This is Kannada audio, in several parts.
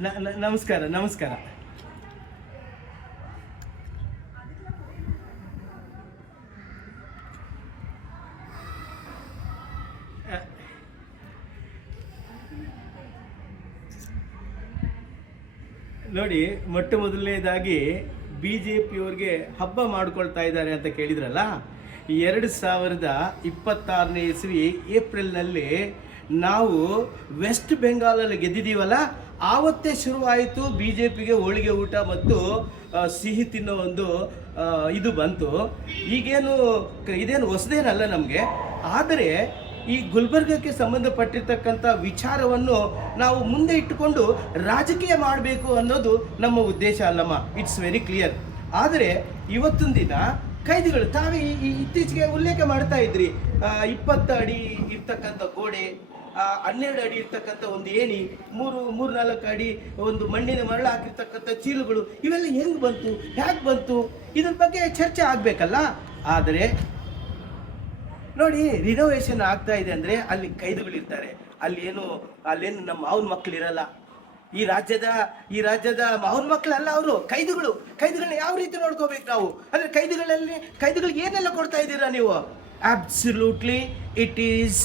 ನಮಸ್ಕಾರ ನಮಸ್ಕಾರ. ನೋಡಿ, ಮೊಟ್ಟ ಮೊದಲನೇದಾಗಿ ಬಿ ಜೆ ಪಿಯವ್ರಿಗೆ ಹಬ್ಬ ಮಾಡ್ಕೊಳ್ತಾ ಇದ್ದಾರೆ ಅಂತ ಕೇಳಿದ್ರಲ್ಲ. 2026ನೇ ಇಸ್ವಿ ಏಪ್ರಿಲ್ನಲ್ಲಿ ನಾವು ವೆಸ್ಟ್ ಬೆಂಗಾಲಲ್ಲಿ ಗೆದ್ದಿದ್ದೀವಲ್ಲ, ಆವತ್ತೇ ಶುರುವಾಯಿತು ಬಿ ಜೆ ಪಿಗೆ ಹೋಳಿಗೆ ಊಟ ಮತ್ತು ಸಿಹಿ ತಿನ್ನೋ ಒಂದು ಇದು ಬಂತು. ಈಗೇನು ಇದೇನು ಹೊಸದೇನಲ್ಲ ನಮಗೆ. ಆದರೆ ಈ ಗುಲ್ಬರ್ಗಕ್ಕೆ ಸಂಬಂಧಪಟ್ಟಿರ್ತಕ್ಕಂಥ ವಿಚಾರವನ್ನು ನಾವು ಮುಂದೆ ಇಟ್ಟುಕೊಂಡು ರಾಜಕೀಯ ಮಾಡಬೇಕು ಅನ್ನೋದು ನಮ್ಮ ಉದ್ದೇಶ ಅಲ್ಲಮ್ಮ. It's very clear. ಆದರೆ ಇವತ್ತೊಂದು ದಿನ ಕೈದಿಗಳು ತಾವೇ ಇತ್ತೀಚೆಗೆ ಉಲ್ಲೇಖ ಮಾಡ್ತಾ ಇದ್ರಿ, 20 ಅಡಿ ಇರ್ತಕ್ಕಂಥ ಗೋಡೆ, 12 ಅಡಿ ಇರ್ತಕ್ಕಂಥ ಒಂದು ಏಣಿ, 3-4 ಅಡಿ ಒಂದು ಮಣ್ಣಿನ ಮರಳು ಹಾಕಿರ್ತಕ್ಕಂಥ ಚೀಲಗಳು, ಇವೆಲ್ಲ ಹೆಂಗೆ ಬಂತು, ಹೇಗೆ ಬಂತು, ಇದ್ರ ಬಗ್ಗೆ ಚರ್ಚೆ ಆಗಬೇಕಲ್ಲ. ಆದರೆ ನೋಡಿ, ರಿನೋವೇಷನ್ ಆಗ್ತಾ ಇದೆ ಅಂದರೆ ಅಲ್ಲಿ ಕೈದಿಗಳಿರ್ತಾರೆ. ಅಲ್ಲೇನು ನಮ್ಮ ಮಾವನ ಮಕ್ಕಳು ಇರಲ್ಲ. ಈ ರಾಜ್ಯದ ಮಾವನ ಮಕ್ಕಳಲ್ಲ ಅವರು, ಕೈದಿಗಳನ್ನ ಯಾವ ರೀತಿ ನೋಡ್ಕೋಬೇಕು ನಾವು? ಅಂದರೆ ಕೈದಿಗಳಿಗೆ ಏನೆಲ್ಲ ಕೊಡ್ತಾ ಇದ್ದೀರಾ ನೀವು? ಅಬ್ಸಲ್ಯೂಟ್ಲಿ ಇಟ್ ಈಸ್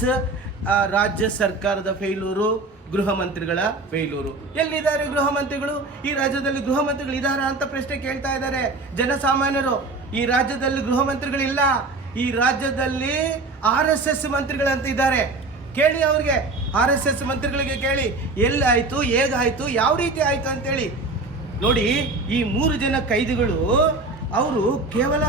ರಾಜ್ಯ ಸರ್ಕಾರದ ಫೇಲ್ಯೂರು, ಗೃಹ ಮಂತ್ರಿಗಳ ಫೇಲ್ಯೂರು. ಎಲ್ಲಿದ್ದಾರೆ ಗೃಹ ಮಂತ್ರಿಗಳು? ಈ ರಾಜ್ಯದಲ್ಲಿ ಗೃಹ ಮಂತ್ರಿಗಳು ಇದ್ದಾರಾ ಅಂತ ಪ್ರಶ್ನೆ ಕೇಳ್ತಾ ಇದ್ದಾರೆ ಜನಸಾಮಾನ್ಯರು. ಈ ರಾಜ್ಯದಲ್ಲಿ ಗೃಹ ಮಂತ್ರಿಗಳಿಲ್ಲ. ಈ ರಾಜ್ಯದಲ್ಲಿ RSS ಮಂತ್ರಿಗಳಂತ ಇದ್ದಾರೆ. ಕೇಳಿ ಅವ್ರಿಗೆ, RSS ಮಂತ್ರಿಗಳಿಗೆ ಕೇಳಿ, ಎಲ್ಲಿ ಆಯಿತು, ಹೇಗಾಯಿತು, ಯಾವ ರೀತಿ ಆಯಿತು ಅಂತೇಳಿ. ನೋಡಿ, ಈ 3 ಜನ ಕೈದಿಗಳು ಅವರು ಕೇವಲ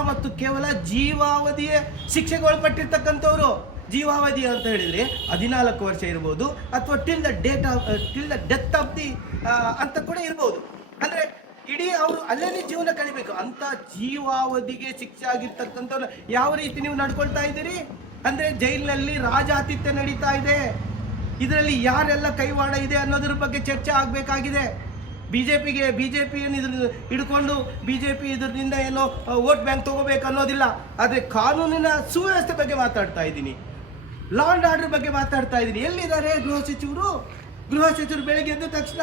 ಜೀವಾವಧಿಯ ಶಿಕ್ಷೆಗೆ ಒಳಪಟ್ಟಿರ್ತಕ್ಕಂಥವ್ರು. ಜೀವಾವಧಿ ಅಂತ ಹೇಳಿದರೆ 14 ವರ್ಷ ಇರ್ಬೋದು, ಅಥವಾ till the death of the ಅಂತ ಕೂಡ ಇರ್ಬೋದು. ಅಂದರೆ ಇಡೀ ಅವರು ಅಲ್ಲೇ ಜೀವನ ಕಳಿಬೇಕು ಅಂತ ಜೀವಾವಧಿಗೆ ಶಿಕ್ಷೆ ಆಗಿರ್ತಕ್ಕಂಥವ್ರು ಯಾವ ರೀತಿ ನೀವು ನಡ್ಕೊಳ್ತಾ ಇದ್ದೀರಿ? ಅಂದರೆ ಜೈಲಿನಲ್ಲಿ ರಾಜಾತಿಥ್ಯ ನಡೀತಾ ಇದೆ. ಇದರಲ್ಲಿ ಯಾರೆಲ್ಲ ಕೈವಾಡ ಇದೆ ಅನ್ನೋದ್ರ ಬಗ್ಗೆ ಚರ್ಚೆ ಆಗಬೇಕಾಗಿದೆ. ಬಿಜೆಪಿಯನ್ನು ಇದ್ರ ಹಿಡ್ಕೊಂಡು BJP ಇದರಿಂದ ಏನೋ ವೋಟ್ ಬ್ಯಾಂಕ್ ತಗೋಬೇಕು ಅನ್ನೋದಿಲ್ಲ. ಆದರೆ ಕಾನೂನಿನ ಸುವ್ಯವಸ್ಥೆ ಬಗ್ಗೆ ಮಾತಾಡ್ತಾ ಇದ್ದೀನಿ, ಲಾ ಆ್ಯಂಡ್ ಆರ್ಡರ್ ಬಗ್ಗೆ ಮಾತಾಡ್ತಾ ಇದ್ದೀನಿ. ಎಲ್ಲಿದ್ದಾರೆ ಗೃಹ ಸಚಿವರು? ಬೆಳಗ್ಗೆ ಎದ್ದ ತಕ್ಷಣ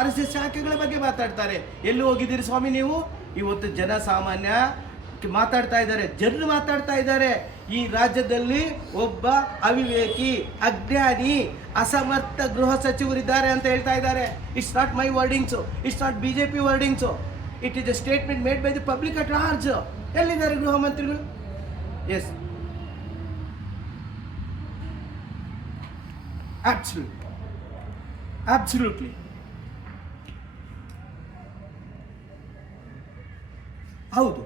RSS ಶಾಖೆಗಳ ಬಗ್ಗೆ ಮಾತಾಡ್ತಾರೆ. ಎಲ್ಲಿ ಹೋಗಿದ್ದೀರಿ ಸ್ವಾಮಿ ನೀವು? ಇವತ್ತು ಜನಸಾಮಾನ್ಯ ಮಾತಾಡ್ತಾ ಇದ್ದಾರೆ, ಜನರು ಮಾತಾಡ್ತಾ ಇದ್ದಾರೆ. ಈ ರಾಜ್ಯದಲ್ಲಿ ಒಬ್ಬ ಅವಿವೇಕಿ, ಅಜ್ಞಾನಿ, ಅಸಮರ್ಥ ಗೃಹ ಸಚಿವರಿದ್ದಾರೆ ಅಂತ ಹೇಳ್ತಾ ಇದ್ದಾರೆ. It's not my wordings, it's not BJP wordings, it is a statement made by the public at large. ಎಲ್ಲಿದ್ದಾರೆ ಗೃಹ ಮಂತ್ರಿಗಳು? ಎಸ್, absolutely ಹೌದು.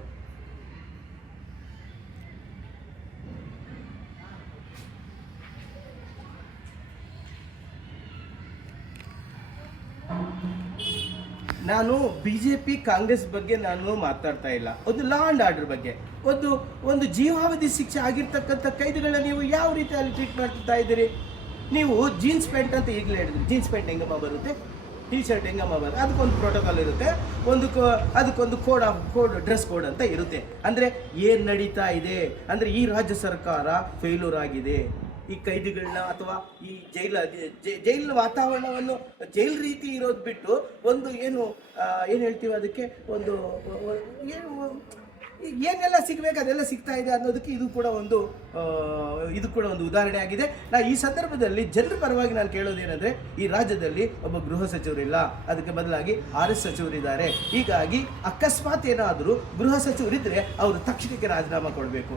ನಾನು BJP ಕಾಂಗ್ರೆಸ್ ಬಗ್ಗೆ ನಾನು ಮಾತಾಡ್ತಾ ಇಲ್ಲ. ಒಂದು ಲಾ ಆ್ಯಂಡ್ ಆರ್ಡರ್ ಬಗ್ಗೆ, ಒಂದು ಜೀವಾವಧಿ ಶಿಕ್ಷೆ ಆಗಿರ್ತಕ್ಕಂಥ ಕೈದಿಗಳನ್ನ ನೀವು ಯಾವ ರೀತಿ ಅಲ್ಲಿ ಟ್ರೀಟ್ ಮಾಡ್ತಾ ಇದ್ದೀರಿ? ನೀವು ಜೀನ್ಸ್ ಪ್ಯಾಂಟ್ ಅಂತ ಈಗಲೇ ಹೇಳಿದ್ರಿ. ಜೀನ್ಸ್ ಪ್ಯಾಂಟ್ ಹೆಂಗಮ್ಮ ಬರುತ್ತೆ, ಟಿ ಶರ್ಟ್ ಹೆಂಗಮ್ಮ ಬರುತ್ತೆ? ಅದಕ್ಕೊಂದು ಪ್ರೋಟೋಕಾಲ್ ಇರುತ್ತೆ, ಅದಕ್ಕೊಂದು ಡ್ರೆಸ್ ಕೋಡ್ ಅಂತ ಇರುತ್ತೆ. ಅಂದರೆ ಏನು ನಡೀತಾ ಇದೆ ಅಂದರೆ ಈ ರಾಜ್ಯ ಸರ್ಕಾರ ಫೇಲ್ಯೂರ್ ಆಗಿದೆ. ಈ ಕೈದಿಗಳನ್ನ ಅಥವಾ ಈ ಜೈಲಿನ ವಾತಾವರಣವನ್ನು ಜೈಲ್ ರೀತಿ ಇರೋದು ಬಿಟ್ಟು ಒಂದು ಏನು ಹೇಳ್ತೀವಿ ಅದಕ್ಕೆ, ಒಂದು ಏನೆಲ್ಲ ಸಿಗಬೇಕು ಅದೆಲ್ಲ ಸಿಗ್ತಾ ಇದೆ ಅನ್ನೋದಕ್ಕೆ ಇದು ಕೂಡ ಒಂದು ಉದಾಹರಣೆ ಆಗಿದೆ. ಈ ಸಂದರ್ಭದಲ್ಲಿ ಜನರ ಪರವಾಗಿ ನಾನು ಕೇಳೋದೇನೆಂದರೆ, ಈ ರಾಜ್ಯದಲ್ಲಿ ಒಬ್ಬ ಗೃಹ ಸಚಿವರಿಲ್ಲ, ಅದಕ್ಕೆ ಬದಲಾಗಿ RS ಸಚಿವರಿದ್ದಾರೆ. ಹೀಗಾಗಿ ಅಕಸ್ಮಾತ್ ಏನಾದರೂ ಗೃಹ ಸಚಿವರಿದ್ದರೆ ಅವರು ತಕ್ಷಣಕ್ಕೆ ರಾಜೀನಾಮೆ ಕೊಡಬೇಕು.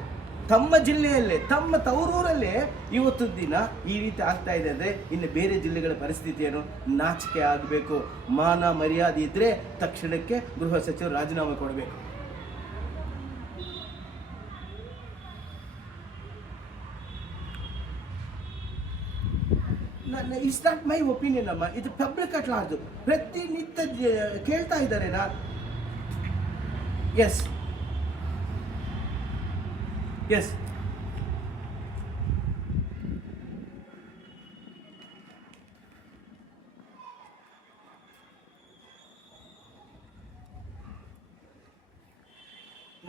ತಮ್ಮ ಜಿಲ್ಲೆಯಲ್ಲೇ, ತಮ್ಮ ತವರೂರಲ್ಲೇ ಇವತ್ತು ದಿನ ಈ ರೀತಿ ಆಗ್ತಾ ಇದೆ ಅಂದರೆ ಇನ್ನು ಬೇರೆ ಜಿಲ್ಲೆಗಳ ಪರಿಸ್ಥಿತಿ ಏನು? ನಾಚಿಕೆ ಆಗಬೇಕು. ಮಾನ ಮರ್ಯಾದೆ ಇದ್ದರೆ ತಕ್ಷಣಕ್ಕೆ ಗೃಹ ಸಚಿವರು ರಾಜೀನಾಮೆ ಕೊಡಬೇಕು. ಇಟ್ಸ್ ನಾಟ್ ಮೈ ಒಪಿನಿಯನ್ ಅಮ್ಮ, ಇದು ಪಬ್ಲಿಕ್ ಅಟ್ ಲಾರ್ಜ್ ಪ್ರತಿನಿತ್ಯ ಕೇಳ್ತಾ ಇದ್ದಾರೆ. ಎಸ್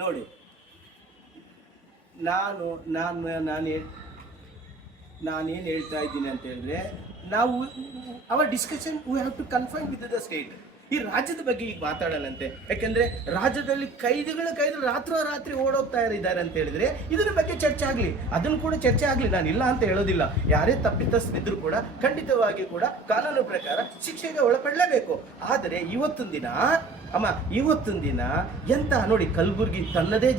ನೋಡಿ, ನಾನೇನು ಹೇಳ್ತಾ ಇದ್ದೀನಿ ಅಂತ ಹೇಳಿದ್ರೆ, ನಾವು our discussion we have to confine with the state. ಈ ರಾಜ್ಯದ ಬಗ್ಗೆ ಈಗ ಮಾತಾಡೋಣಂತೆ. ಯಾಕೆಂದ್ರೆ ರಾಜ್ಯದಲ್ಲಿ ಕೈದಿಗಳು ರಾತ್ರಿ ಓಡೋಗ್ತಾ ಇದ್ದಾರೆ ಅಂತ ಹೇಳಿದ್ರೆ ಇದರ ಬಗ್ಗೆ ಚರ್ಚೆ ಆಗಲಿ, ಅದನ್ನು ಕೂಡ ಚರ್ಚೆ ಆಗಲಿ, ನಾನು ಇಲ್ಲ ಅಂತ ಹೇಳೋದಿಲ್ಲ. ಯಾರೇ ತಪ್ಪಿತಸ್ಥರಿದ್ರು ಕೂಡ ಖಂಡಿತವಾಗಿ ಕೂಡ ಕಾನೂನು ಪ್ರಕಾರ ಶಿಕ್ಷೆಗೆ ಒಳಪಡಲೇಬೇಕು. ಆದರೆ ಇವತ್ತೊಂದು ದಿನ ಎಂತ ನೋಡಿ, ಕಲಬುರ್ಗಿ ತನ್ನದೇ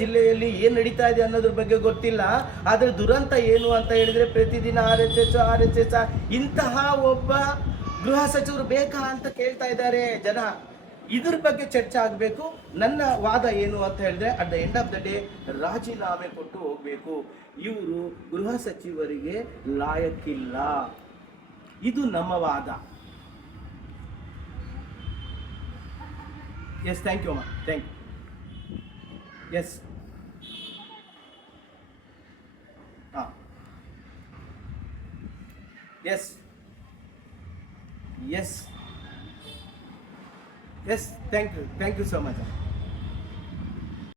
ಜಿಲ್ಲೆಯಲ್ಲಿ ಏನ್ ನಡೀತಾ ಇದೆ ಅನ್ನೋದ್ರ ಬಗ್ಗೆ ಗೊತ್ತಿಲ್ಲ. ಆದ್ರೆ ದುರಂತ ಏನು ಅಂತ ಹೇಳಿದ್ರೆ ಪ್ರತಿದಿನ RHS ಇಂತಹ ಒಬ್ಬ ಗೃಹ ಸಚಿವರು ಬೇಕಾ ಅಂತ ಕೇಳ್ತಾ ಇದ್ದಾರೆ ಜನ. ಇದ್ರ ಬಗ್ಗೆ ಚರ್ಚೆ ಆಗಬೇಕು. ನನ್ನ ವಾದ ಏನು ಅಂತ ಹೇಳಿದ್ರೆ, at the end of the day ರಾಜೀನಾಮೆ ಕೊಟ್ಟು ಹೋಗ್ಬೇಕು. ಇವರು ಗೃಹ ಸಚಿವರಿಗೆ ಲಾಯಕ್ಕಿಲ್ಲ. ಇದು ನಮ್ಮ ವಾದ. ಎಸ್, ಥ್ಯಾಂಕ್ ಯು ಅಮ್ಮ, ಥ್ಯಾಂಕ್ ಯು. ಎಸ್, ಹಾಂ, S, yes, thank you so much.